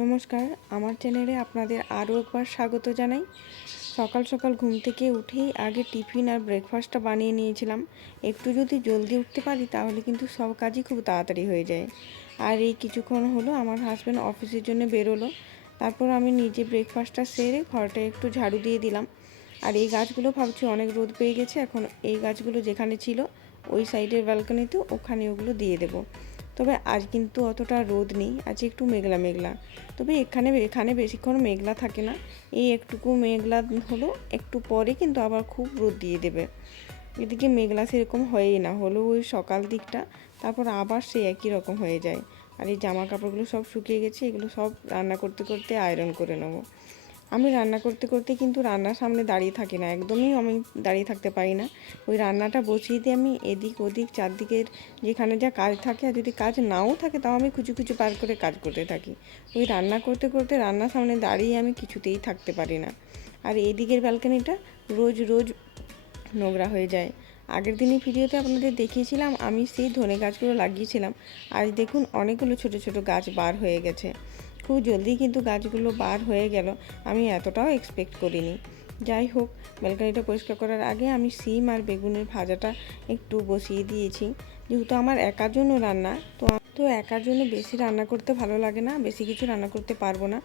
নমস্কার, আমার চ্যানেলে আপনাদের আরও একবার স্বাগত জানাই। সকাল সকাল ঘুম থেকে উঠেই আগে টিফিন আর ব্রেকফাস্টটা বানিয়ে নিয়েছিলাম। একটু যদি জলদি উঠতে পারি তাহলে কিন্তু সব কাজই খুব তাড়াতাড়ি হয়ে যায়। আর এই কিছুক্ষণ হলো আমার হাজব্যান্ড অফিসের জন্য বেরোলো। তারপর আমি নিজে ব্রেকফাস্টটা সেরে ঘরটা একটু ঝাড়ু দিয়ে দিলাম। আর এই গাছগুলো ভাবছি অনেক রোদ পেয়ে গেছে, এখন এই গাছগুলো যেখানে ছিল ওই সাইডের ব্যালকনিতে ওখানে ওগুলো দিয়ে দেবো। তবে আজ কিন্তু অতটা রোদ নেই, আজ একটু মেঘলা মেঘলা। তবে এখানে এখানে বেশিক্ষণ মেঘলা থাকে না। এই একটুকু মেঘলা হলো, একটু পরে কিন্তু আবার খুব রোদ দিয়ে দেবে। এদিকে মেঘলা সেরকম হয়ই না, হলো ওই সকাল দিকটা, তারপর আবার সেই একই রকম হয়ে যায়। আর এই জামা কাপড়গুলো সব শুকিয়ে গেছে, এগুলো সব রান্না করতে করতে আয়রন করে নেব। আমি রান্না করতে করতে কিন্তু রান্নার সামনে দাঁড়িয়ে থাকি না, একদমই আমি দাঁড়িয়ে থাকতে পারি না। ওই রান্নাটা বসিয়ে দিয়ে আমি এদিক ওদিক চারদিকের যেখানে যা কাজ থাকে আর যদি কাজ নাও থাকে তাও আমি কুচু কুচু পার করে কাজ করতে থাকি। ওই রান্না করতে করতে রান্নার সামনে দাঁড়িয়ে আমি কিছুতেই থাকতে পারি না। আর এদিকের ব্যালকানিটা রোজ রোজ নোংরা হয়ে যায়। আগের দিনই ভিডিওতে আপনাদের দেখিয়েছিলাম, আমি সেই ধনে গাছগুলো লাগিয়েছিলাম। আজ দেখুন অনেকগুলো ছোট ছোট গাছ বার হয়ে গেছে। খুব জলদি কিন্তু গাছগুলো বার হয়ে গেল। আমি এতটাও এক্সপেক্ট করিনি। যাই হোক ব্যালকানিটা পরিষ্কার করার আগে আমি সিম আর বেগুনের ভাজাটা একটু বসিয়ে দিয়েছি। যেহেতু আমার একার জন্য রান্না, তো তো একার জন্য বেশি রান্না করতে ভালো লাগে না, বেশি কিছু রান্না করতে পারব না।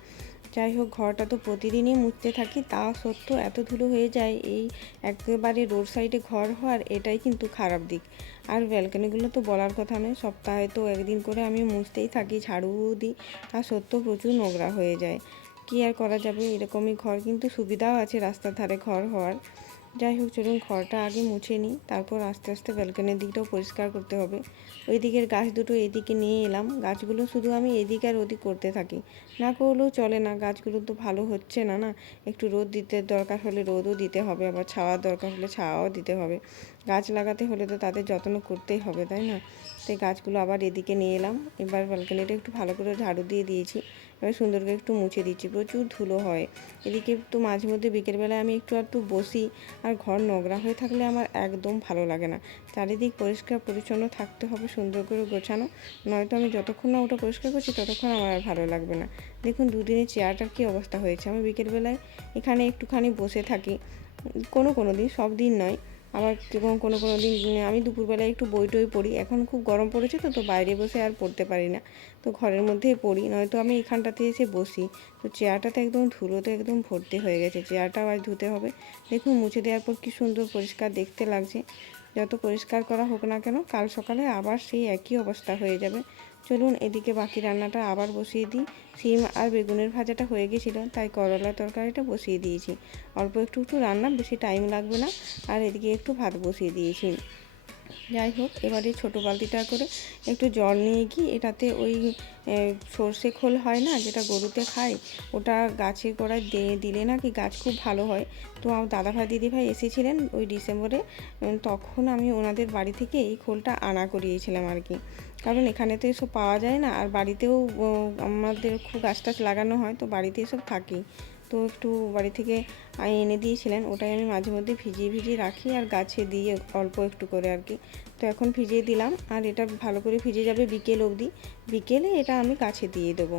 যাই হোক, ঘরটা তো প্রতিদিনই মুছতে থাকি, তা সত্ত্বেও এত ধুলো হয়ে যায়, এই একেবারে রোড সাইডে ঘর হওয়ার এটাই কিন্তু খারাপ দিক। আর ব্যালকনিগুলো তো বলার কথা নয়, সপ্তাহে তো একদিন করে আমি মুছতেই থাকি, ঝাড়ুও দিই, তা সত্ত্বেও প্রচুর নোংরা হয়ে যায়। কী আর করা যাবে? এরকমই ঘর কিন্তু সুবিধাও আছে রাস্তার ধারে ঘর হওয়ার। যাই হোক চলুন ঘরটা আগে মুছে নিই, তারপর আস্তে আস্তে ব্যালকানির দিকটাও পরিষ্কার করতে হবে। ওই দিকের গাছ দুটো এদিকে নিয়ে এলাম, গাছগুলো শুধু আমি এদিক আর ওদিক করতে থাকি। না করলেও চলে না, গাছগুলো তো ভালো হচ্ছে না না? একটু রোদ দিতে দরকার হলে রোদও দিতে হবে, আবার ছাওয়ার দরকার হলে ছাওয়াও দিতে হবে। গাছ লাগাতে হলে তো তাদের যত্ন করতেই হবে, তাই না? তাই গাছগুলো আবার এদিকে নিয়ে এলাম, এবার ব্যালকানিটা একটু ভালো করে ঝাড়ু দিয়ে দিয়েছি। এবার সুন্দর করে একটু মুছে দিচ্ছি, প্রচুর ধুলো হয়। এদিকে একটু মাঝে মধ্যে বিকেলবেলায় আমি একটু একটু বসি, আর ঘর নোংরা হয়ে থাকলে আমার একদম ভালো লাগে না। চারিদিক পরিষ্কার পরিচ্ছন্ন থাকতে হবে সুন্দর করে গোছানো, নয়তো আমি যতক্ষণ না ওটা পরিষ্কার করছি ততক্ষণ আমার আর ভালো লাগবে না। দেখুন দুদিনের চেয়ারটার কী অবস্থা হয়েছে। আমি বিকেলবেলায় এখানে একটুখানি বসে থাকি, কোনো কোনো দিন, সব দিন নয়। আবার কোনো কোনো কোনো দিন আমি দুপুরবেলায় একটু বই টই পড়ি। এখন খুব গরম পড়েছে তো তো বাইরে বসে আর পড়তে পারি না। তো ঘরের মধ্যেই পড়ি, নয়তো আমি এখানটাতে এসে বসি। তো চেয়ারটাতে একদম ধুলোতে একদম ভর্তি হয়ে গেছে, চেয়ারটাও আজ ধুতে হবে। দেখুন মুছে দেওয়ার পর কী সুন্দর পরিষ্কার দেখতে লাগছে। যত পরিষ্কার করা হোক না কেন, কাল সকালে আবার সেই একই অবস্থা হয়ে যাবে। চলুন এদিকে বাকি রান্নাটা আবার বসিয়ে দিই। সিম আর বেগুনের ভাজাটা হয়ে গেছিল, তাই করলা তরকারিটা বসিয়ে দিয়েছি। অল্প একটু একটু রান্না বেশি টাইম লাগবে না, আর এদিকে একটু ভাত বসিয়ে দিয়েছি। যাই হোক, এবারে ছোটো বালতিটা করে একটু জল নিয়ে গিয়ে এটাতে ওই সর্ষে খোল হয় না, যেটা গরুতে খায়, ওটা গাছের গোড়ায় দিলে নাকি গাছ খুব ভালো হয়। তো আমার দাদাভাই দিদিভাই এসেছিলেন ওই ডিসেম্বরে, তখন আমি ওনাদের বাড়ি থেকে এই খোলটা আনা করিয়েছিলাম আর কি। কারণ এখানে তো এসব পাওয়া যায় না, আর বাড়িতেও আমাদের খুব গাছ টাছ লাগানো হয়, তো বাড়িতে এসব থাকি তো একটু বাড়ি থেকে এনে দিয়েছিলেন, ওটাই আমি মাঝে মধ্যে ভিজিয়ে ভিজিয়ে রাখি আর গাছে দিয়ে অল্প একটু করে আর কি। তো এখন ভিজিয়ে দিলাম, আর এটা ভালো করে ভিজে যাবে বিকেল অবধি। বিকেলে এটা আমি গাছে দিয়ে দেবো।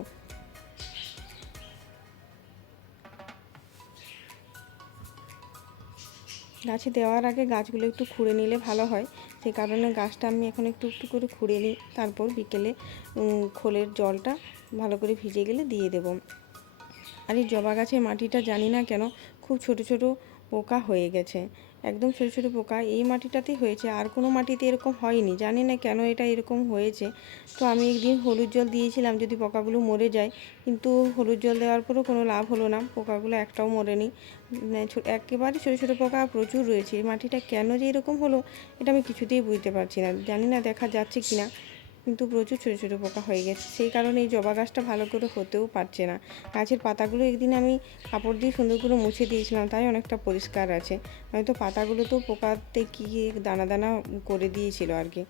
গাছে দেওয়ার আগে গাছগুলো একটু খুঁড়ে নিলে ভালো হয়। সেই কারণে গাছটা আমি এখন একটু একটু করে খুঁড়ে নিই। তারপর বিকেলে খোলের জলটা ভালো করে ভিজে গেলে দিয়ে দেব। আর এই জবা গাছের মাটিটা জানি না কেন খুব ছোট ছোট পোকা হয়ে গেছে। একদম ছোটো ছোটো পোকা, এই মাটিটাতেই হয়েছে। আর কোনো মাটিতে এরকম হয়নি। জানি না কেন এটা এরকম হয়েছে। তো আমি একদিন হলুদ জল দিয়েছিলাম যদি পোকাগুলো মরে যায়। কিন্তু হলুদ জল দেওয়ার পরও কোনো লাভ হলো না। পোকাগুলো একটাও মরেনি। একেবারে ছোটো ছোটো পোকা প্রচুর রয়েছে। এই মাটিটা কেন যে এরকম হলো, এটা আমি কিছুতেই বুঝতে পারছি না। জানি না দেখা যাচ্ছে কি না কিন্তু প্রচুর ছোটো ছোটো পোকা হয়ে গেছে। সেই কারণে এই জবা গাছটা ভালো করে হতেও পারছে না। গাছের পাতাগুলো একদিন আমি কাপড় দিয়ে সুন্দর করে মুছে দিয়েছিলাম, তাই অনেকটা পরিষ্কার আছে। হয়তো পাতাগুলো তো পোকাতে কী দানা দানা করে দিয়েছিল আর কি।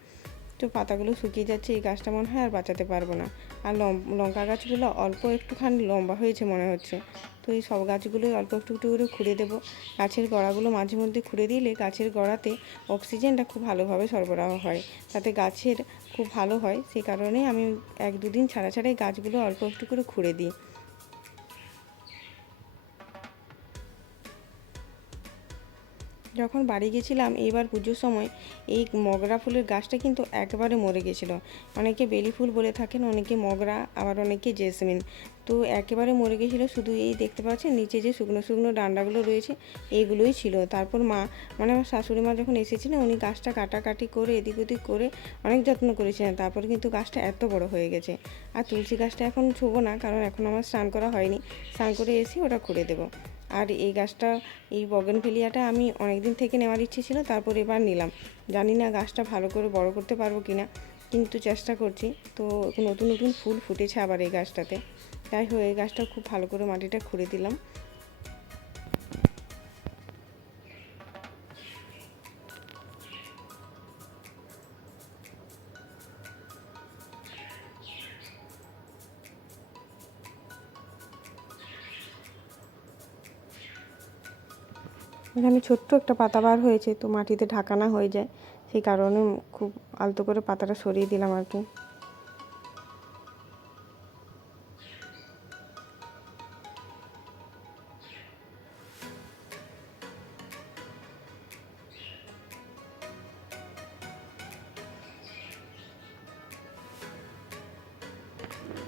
তো পাতাগুলো শুকিয়ে যাচ্ছে, এই গাছটা মনে হয় আর বাঁচাতে পারব না। আর লঙ্কা গাছগুলো অল্প একটুখানি লম্বা হয়েছে মনে হচ্ছে। তো এই সব গাছগুলোই অল্প একটু একটু করে খুঁড়ে দেবো। গাছের গোড়াগুলো মাঝে মধ্যে খুঁড়ে দিলে গাছের গোড়াতে অক্সিজেনটা খুব ভালোভাবে সরবরাহ হয়। তাতে গাছের খুব ভালো হয়। সেই কারণে আমি এক দুদিন ছাড়া ছাড়াই গাছগুলো অল্প একটু করে খুঁড়ে দিই। যখন বাড়ি গেছিলাম, এইবার পুজোর সময় এই মগরা ফুলের গাছটা কিন্তু একবারে মরে গেছিল। অনেকে বেলি ফুল বলে থাকেন, অনেকে মগরা, আবার অনেকে জেসমিন। তো একেবারে মরে গেছিল, শুধু এই দেখতে পাচ্ছেন, নিচে যে শুকনো শুকনো ডান্ডাগুলো রয়েছে, এইগুলোই ছিল। তারপর মা মানে আমার শাশুড়ি মা যখন এসেছিলেন, উনি গাছটা কাটাকাটি করে, এদিক ওদিক করে অনেক যত্ন করেছিলেন। তারপর কিন্তু গাছটা এত বড় হয়ে গেছে। আর তুলসী গাছটা এখন ছুবো না, কারণ এখন আমার স্নান করা হয়নি। স্নান করে এসে ওটা খুঁড়ে দেবো। আর এই গাছটা, এই বগেনভেলিয়াটা আমি অনেক দিন থেকে নেওয়ার ইচ্ছে ছিল, তারপর এবার নিলাম। জানি না গাছটা ভালো করে বড় করতে পারব কি না কিন্তু চেষ্টা করছি। তো নতুন নতুন ফুল ফুটেছে আবার এই গাছটাতে। তাই হয়ে গাছটা খুব ভালো করে মাটিটা খুঁড়ে দিলাম। এখানে ছোট্ট একটা পাতা বার হয়েছে, তো মাটিতে ঢাকানা হয়ে যায়। সেই কারণে খুব আলতো করে পাতাটা সরিয়ে দিলাম আর কি।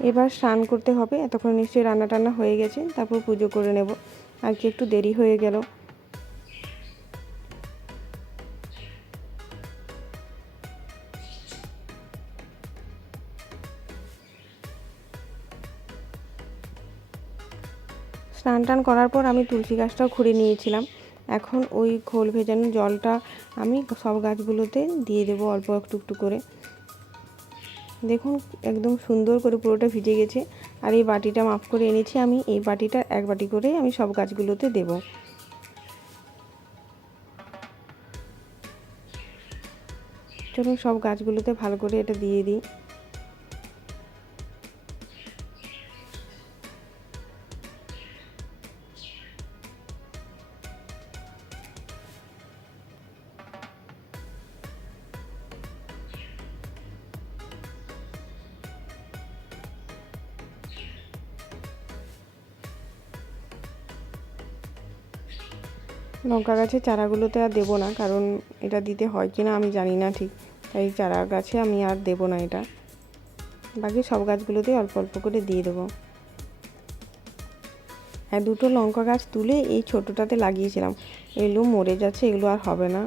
এবার স্নান করতে হবে, এতক্ষণ নিশ্চয়ই রান্না টান্না হয়ে গেছে, তারপর পুজো করে নেব। আর কি একটু দেরি হয়ে গেল। স্নান টান করার পর আমি তুলসী গাছটাও খুঁড়ে নিয়েছিলাম। এখন ওই খোল ভেজানো জলটা আমি সব গাছগুলোতে দিয়ে দেবো অল্প একটু একটু করে। দেখুন, একদম সুন্দর করে পুরোটা ভিজে গেছে। আর এই বাটিটা মাপ করে এনেছি আমি, এই বাটিটা এক বাটি করে আমি সব গাছগুলোতে দেব। চলুন সব গাছগুলোতে ভালো করে এটা দিয়ে দিই। লঙ্কা গাছের চারাগুলোতে আর দেবো না, কারণ এটা দিতে হয় কি না আমি জানি না ঠিক। তাই চারা গাছে আমি আর দেবো না এটা। বাকি সব গাছগুলোতেই অল্প অল্প করে দিয়ে দেবো। হ্যাঁ দুটো লঙ্কা গাছ তুলে এই ছোটোটাতে লাগিয়েছিলাম। এগুলো মরে যাচ্ছে, এগুলো আর হবে না।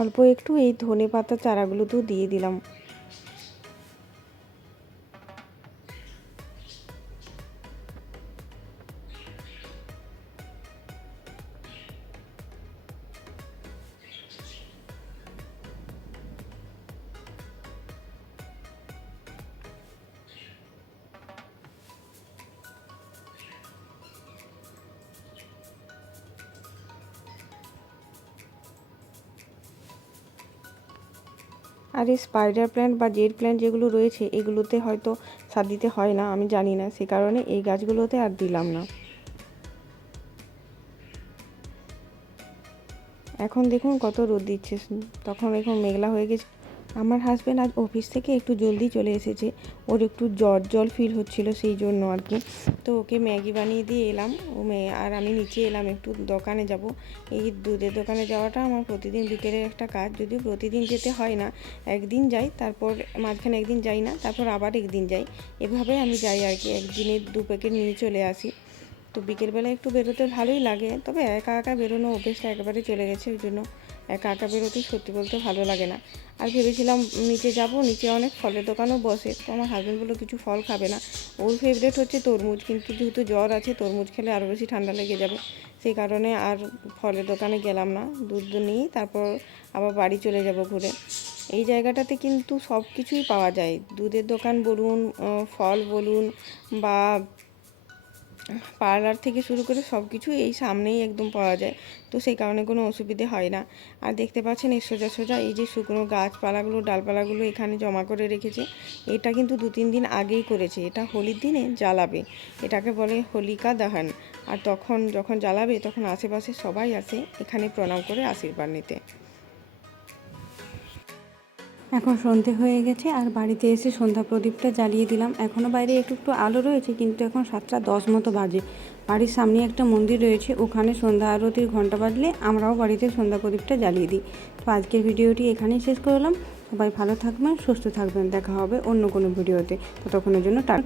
অল্প একটু এই ধনে পাতা চারাগুলো তো দিয়ে দিলাম। আর এই স্পাইডার প্ল্যান্ট বা জেড প্ল্যান্ট যেগুলো রয়েছে, এগুলোতে হয়তো সার দিতে হয় না, আমি জানি না। সে কারণে এই গাছগুলোতে আর দিলাম না। এখন দেখুন কত রোদ দিচ্ছে। তখন এখন মেঘলা হয়ে গেছে। আমার হাজব্যান্ড আজ অফিস থেকে একটু জলদি চলে এসেছে। ওর একটু জ্বর জল ফিল হচ্ছিল সেই জন্য আর কি। তো ওকে ম্যাগি বানিয়ে দিয়ে এলাম। ও আর আমি নিচে এলাম, একটু দোকানে যাব। এই দুধের দোকানে যাওয়াটা আমার প্রতিদিন বিকেলের একটা কাজ। যদিও প্রতিদিন যেতে হয় না, একদিন যাই, তারপর মাঝখানে একদিন যাই না, তারপর আবার একদিন যাই। এভাবে আমি যাই আর কি, একদিনে দু প্যাকেট নিয়ে চলে আসি। তো বিকেলবেলা একটু বেরোতে ভালোই লাগে, তবে একা একা বেরোনো অভ্যেসটা একেবারে চলে গেছে ওই জন্য। একা একা বেরোতে সত্যি বলতে ভালো লাগে না। আর ভেবেছিলাম নিচে যাব, নিচে অনেক ফলের দোকানও বসে। তো আমার হাজব্যান্ড বলল, কিছু ফল খাবে না। ওর ফেভারেট হচ্ছে তরমুজ, কিন্তু যেহেতু জ্বর আছে, তরমুজ খেলে আরও বেশি ঠান্ডা লেগে যাবে। সেই কারণে আর ফলের দোকানে গেলাম না, দুধ নিয়ে তারপর আবার বাড়ি চলে যাব ঘুরে। এই জায়গাটাতে কিন্তু সব কিছুই পাওয়া যায়। দুধের দোকান বলুন ফল বলুন বা পার্লার থেকে শুরু করে সব কিছু এই সামনেই একদম পাওয়া যায়। তো সেই কারণে কোনো অসুবিধে হয় না। আর দেখতে পাচ্ছেন এই সোজা সোজা এই যে শুকনো গাছপালাগুলো, ডালপালাগুলো এখানে জমা করে রেখেছে। এটা কিন্তু দু তিন দিন আগেই করেছে। এটা হোলির দিনে জ্বালাবে। এটাকে বলে হোলিকা দহন। আর তখন যখন জ্বালাবে, তখন আশেপাশে সবাই আসে এখানে প্রণাম করে আশীর্বাদ নিতে। এখন সন্ধে হয়ে গেছে আর বাড়িতে এসে সন্ধ্যা প্রদীপটা জ্বালিয়ে দিলাম। এখনও বাইরে একটু একটু আলো রয়েছে, কিন্তু এখন সাতটা দশ মতো বাজে। বাড়ির সামনে একটা মন্দির রয়েছে, ওখানে সন্ধ্যা আরতির ঘণ্টা বাজলে আমরাও বাড়িতে সন্ধ্যা প্রদীপটা জ্বালিয়ে দিই। তো আজকের ভিডিওটি এখানেই শেষ করলাম। সবাই ভালো থাকবেন, সুস্থ থাকবেন। দেখা হবে অন্য কোনো ভিডিওতে। ততক্ষণের জন্য টাটা